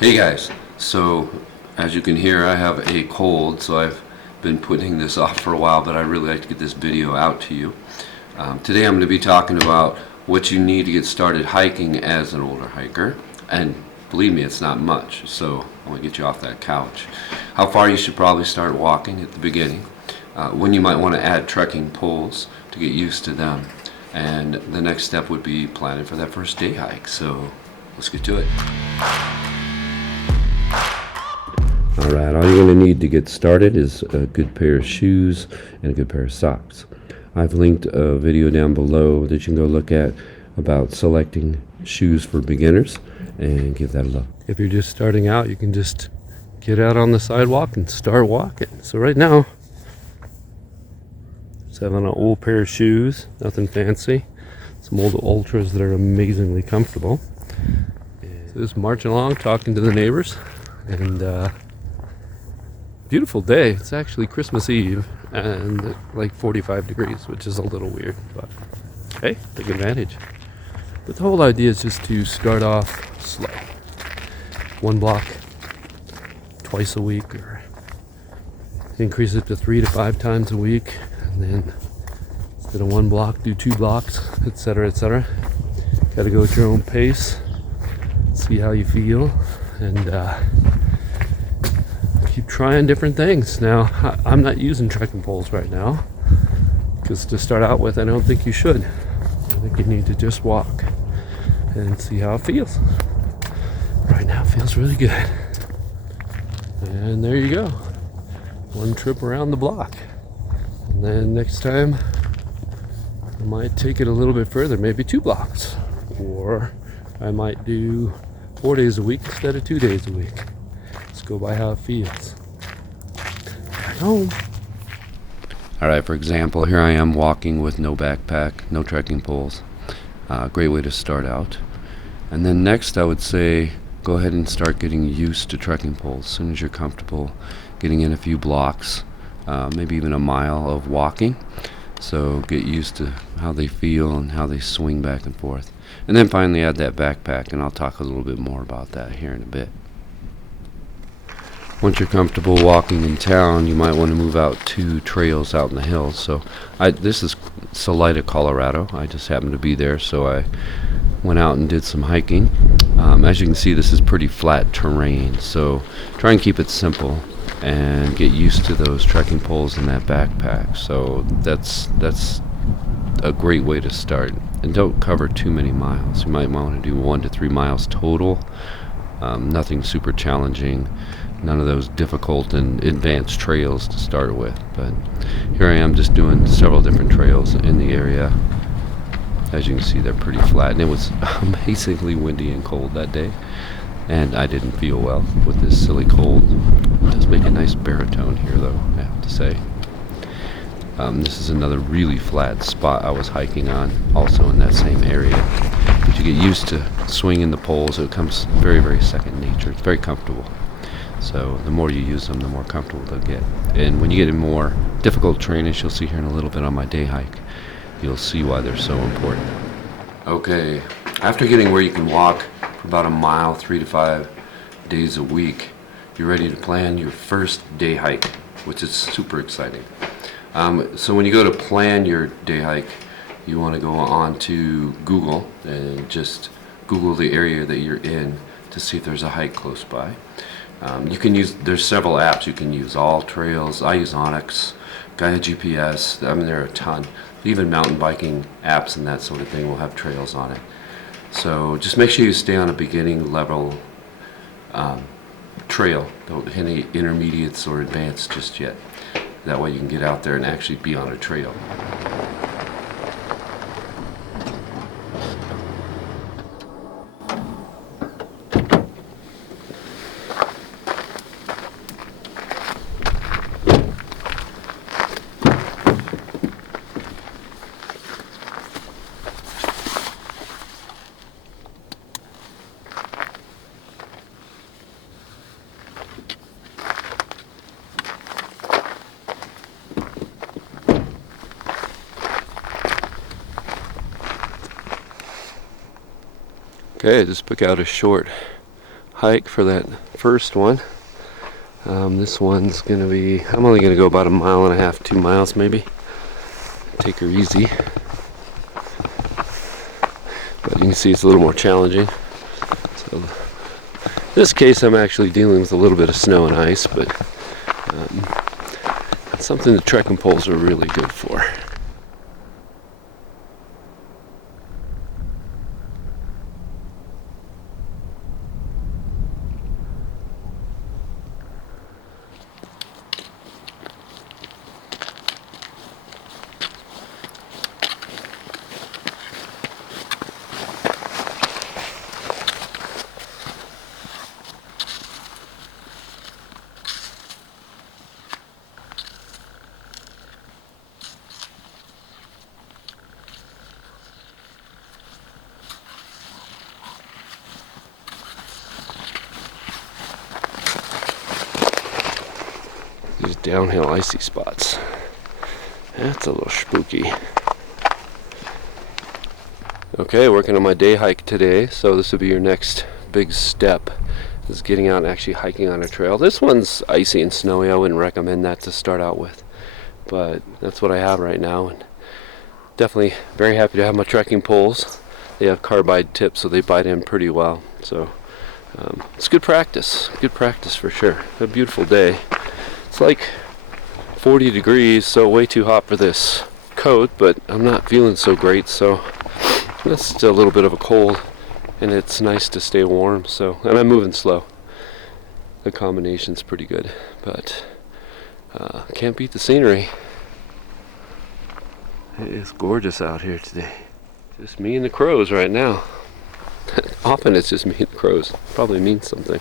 Hey guys, so as you can hear, I have a cold, so I've been putting this off for a while, but I really like to get this video out to you. Today I'm going to be talking about what you need to get started hiking as an older hiker, and believe me, it's not much, so I want to get you off that couch. How far you should probably start walking at the beginning, when you might want to add trekking poles to get used to them, and the next step would be planning for that first day hike, so let's get to it. Alright, all you're going to need to get started is a good pair of shoes and a good pair of socks. I've linked a video down below that you can go look at about selecting shoes for beginners and give that a look. If you're just starting out, you can just get out on the sidewalk and start walking. So right now, just having an old pair of shoes, nothing fancy. Some old Ultras that are amazingly comfortable. So just marching along, talking to the neighbors, and beautiful day. It's actually Christmas Eve and like 45 degrees, which is a little weird, but hey, take advantage. But the whole idea is just to start off slow. One block twice a week, or increase it to 3 to 5 times a week, and then instead of one block, do 2 blocks, etc., etc. Got to go at your own pace, see how you feel, and keep trying different things. Now, I'm not using trekking poles right now, because to start out with, I don't think you should. I think you need to just walk and see how it feels. Right now, it feels really good. And there you go. One trip around the block. And then next time, I might take it a little bit further, maybe 2 blocks. Or I might do 4 days a week instead of 2 days a week. Go by how it feels. Back home. Alright, for example, here I am walking with no backpack, no trekking poles. Great way to start out. And then next I would say go ahead and start getting used to trekking poles as soon as you're comfortable getting in a few blocks, maybe even a mile of walking. So get used to how they feel and how they swing back and forth. And then finally add that backpack, and I'll talk a little bit more about that here in a bit. Once you're comfortable walking in town, you might want to move out to trails out in the hills. So this is Salida, Colorado. I just happened to be there, so I went out and did some hiking. As you can see, this is pretty flat terrain, so try and keep it simple and get used to those trekking poles and that backpack. So that's a great way to start. And don't cover too many miles. You might want to do 1 to 3 miles total. Nothing super challenging. None of those difficult and advanced trails to start with, but here I am just doing several different trails in the area. As you can see, they're pretty flat, and it was amazingly windy and cold that day, and I didn't feel well with this silly cold. It does make a nice baritone here, though, I have to say. This is another really flat spot I was hiking on, also in that same area. But you get used to swinging the poles, it becomes very, very second nature. It's very comfortable. So the more you use them, the more comfortable they'll get. And when you get in more difficult terrain, as you'll see here in a little bit on my day hike, you'll see why they're so important. Okay, after getting where you can walk for about a mile, 3 to 5 days a week, you're ready to plan your first day hike, which is super exciting. So when you go to plan your day hike, you want to go on to Google and just Google the area that you're in to see if there's a hike close by. There's several apps you can use. All Trails, I use Onyx, Gaia GPS, I mean there are a ton. Even mountain biking apps and that sort of thing will have trails on it. So just make sure you stay on a beginning level trail. Don't hit any intermediates or advanced just yet. That way you can get out there and actually be on a trail. Okay, I just pick out a short hike for that first one. This one's gonna be, I'm only gonna go about 1.5 miles, 2 miles maybe. Take her easy. But you can see it's a little more challenging. So in this case I'm actually dealing with a little bit of snow and ice, but it's something the trekking poles are really good for. These downhill icy spots. That's a little spooky. Okay, working on my day hike today, so this will be your next big step, is getting out and actually hiking on a trail. This one's icy and snowy. I wouldn't recommend that to start out with, but that's what I have right now, and definitely very happy to have my trekking poles. They have carbide tips, so they bite in pretty well, so it's good practice for sure. A beautiful day. It's like 40 degrees, so way too hot for this coat, but I'm not feeling so great, so it's still a little bit of a cold, and it's nice to stay warm, so, and I'm moving slow. The combination's pretty good, but can't beat the scenery. It is gorgeous out here today. Just me and the crows right now. Often it's just me and the crows. Probably means something.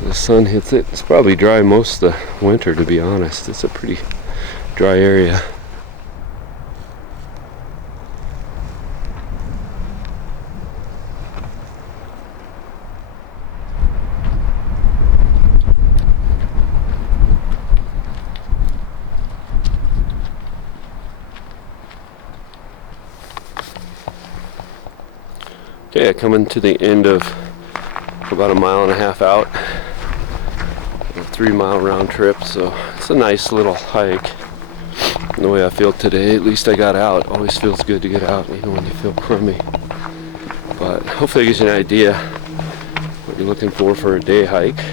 The sun hits it. It's probably dry most of the winter, to be honest. It's a pretty dry area. Okay, coming to the end of about 1.5 miles out. 3-mile round trip, so it's a nice little hike. And the way I feel today, at least I got out. Always feels good to get out, even when you feel crummy. But hopefully it gives you an idea what you're looking for a day hike.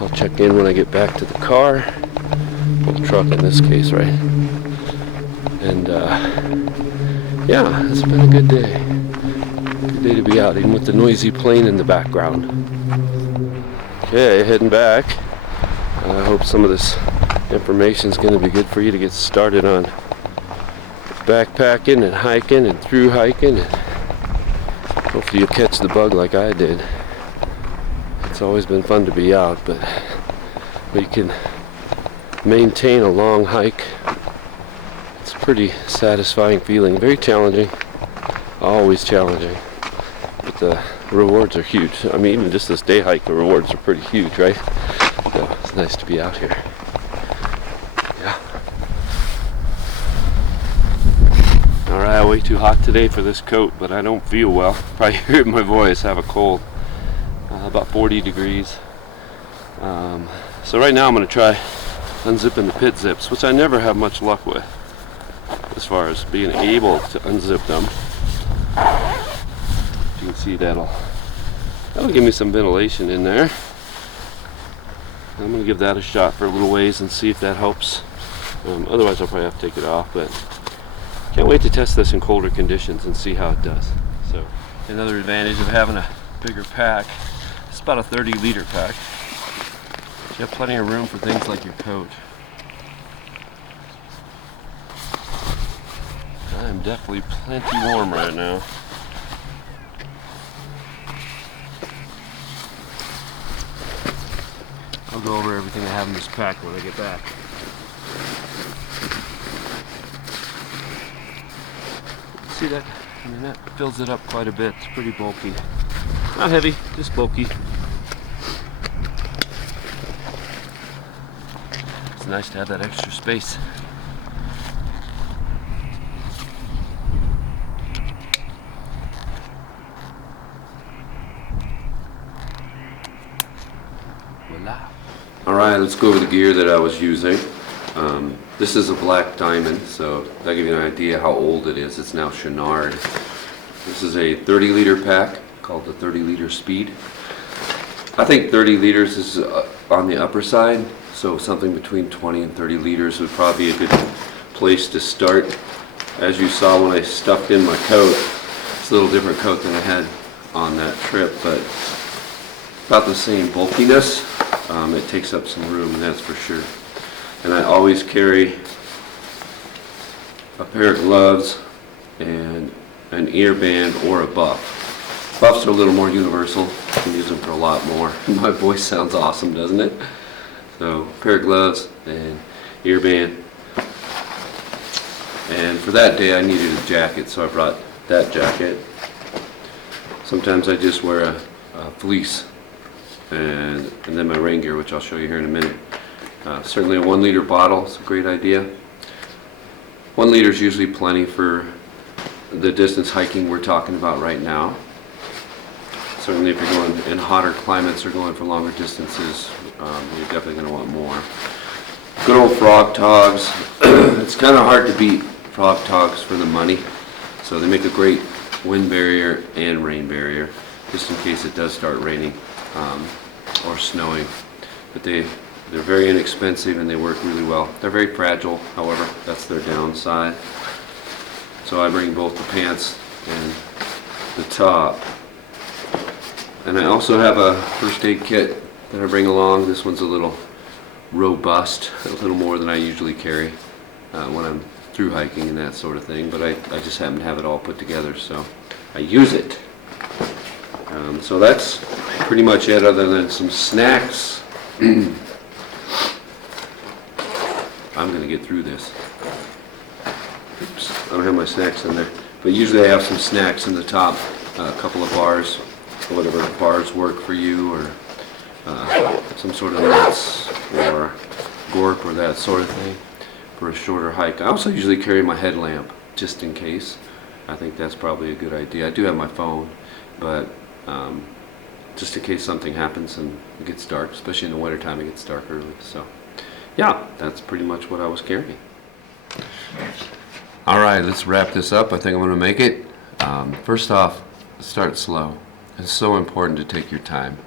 I'll check in when I get back to the car, or the truck in this case, right? And yeah, it's been a good day. Good day to be out, even with the noisy plane in the background. Okay, heading back. I hope some of this information is going to be good for you to get started on backpacking and hiking and through hiking, and hopefully you'll catch the bug like I did. It's always been fun to be out, but you can maintain a long hike. It's a pretty satisfying feeling. Very challenging, always challenging, but the rewards are huge. I mean, even just this day hike, the rewards are pretty huge, right? So it's nice to be out here. Yeah. Alright, way too hot today for this coat, but I don't feel well. Probably hear it in my voice, I have a cold. About 40 degrees. So right now I'm going to try unzipping the pit zips, which I never have much luck with as far as being able to unzip them. You can see that'll give me some ventilation in there. I'm going to give that a shot for a little ways and see if that helps. Otherwise I'll probably have to take it off, but can't wait to test this in colder conditions and see how it does. So another advantage of having a bigger pack, it's about a 30-liter pack. You have plenty of room for things like your coat. I am definitely plenty warm right now. I'll go over everything I have in this pack when I get back. See that? I mean, that fills it up quite a bit. It's pretty bulky. Not heavy, just bulky. It's nice to have that extra space. Voila. Alright, let's go over the gear that I was using. This is a black diamond, so that'll give you an idea how old it is. It's now Chenard. This is a 30-liter pack called the 30-liter Speed. I think 30 liters is on the upper side, so something between 20 and 30 liters would probably be a good place to start. As you saw when I stuffed in my coat, it's a little different coat than I had on that trip, but about the same bulkiness. It takes up some room, and that's for sure. And I always carry a pair of gloves and an ear band or a buff. Buffs are a little more universal. You can use them for a lot more. My voice sounds awesome, doesn't it? So, a pair of gloves and ear band. And for that day I needed a jacket, so I brought that jacket. Sometimes I just wear a fleece and then my rain gear, which I'll show you here in a minute. Certainly a 1 liter bottle is a great idea. 1 liter is usually plenty for the distance hiking we're talking about right now. Certainly if you're going in hotter climates or going for longer distances, you're definitely going to want more. Good old frog togs. It's kind of hard to beat frog togs for the money. So they make a great wind barrier and rain barrier, just in case it does start raining or snowing. But they're very inexpensive and they work really well. They're very fragile, however, that's their downside. So I bring both the pants and the top. And I also have a first aid kit that I bring along. This one's a little robust, a little more than I usually carry when I'm through hiking and that sort of thing, but I just happen to have it all put together, so I use it. So that's pretty much it, other than some snacks. I'm going to get through this. Oops, I don't have my snacks in there, but usually I have some snacks in the top, a couple of bars, whatever bars work for you, or some sort of nuts or gorp or that sort of thing for a shorter hike. I also usually carry my headlamp just in case. I think that's probably a good idea. I do have my phone, but just in case something happens and it gets dark, especially in the wintertime, it gets dark early. So yeah, that's pretty much what I was carrying. Alright, let's wrap this up. I think I'm going to make it. First off, start slow. It's so important to take your time.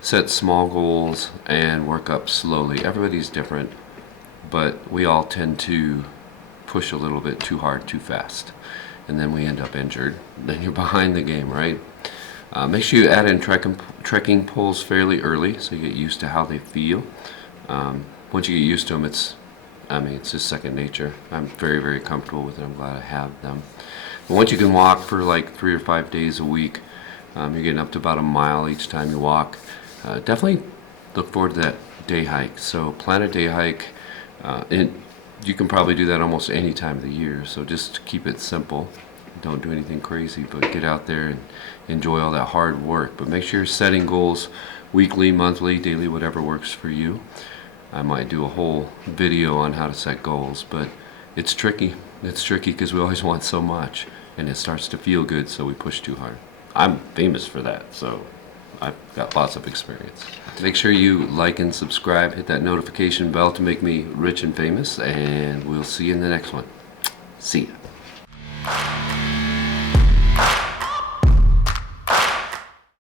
Set small goals and work up slowly. Everybody's different, but we all tend to push a little bit too hard, too fast, and then we end up injured. Then you're behind the game, right? Make sure you add in trekking poles fairly early so you get used to how they feel. Once you get used to them, it's just second nature. I'm very, very comfortable with it. I'm glad I have them. But once you can walk for like 3 or 5 days a week, you're getting up to about a mile each time you walk. Definitely look forward to that day hike. So plan a day hike. And you can probably do that almost any time of the year. So just keep it simple. Don't do anything crazy, but get out there and enjoy all that hard work. But make sure you're setting goals weekly, monthly, daily, whatever works for you. I might do a whole video on how to set goals, but it's tricky. It's tricky because we always want so much, and it starts to feel good, so we push too hard. I'm famous for that, so I've got lots of experience. Make sure you like and subscribe, hit that notification bell to make me rich and famous, and we'll see you in the next one. See ya.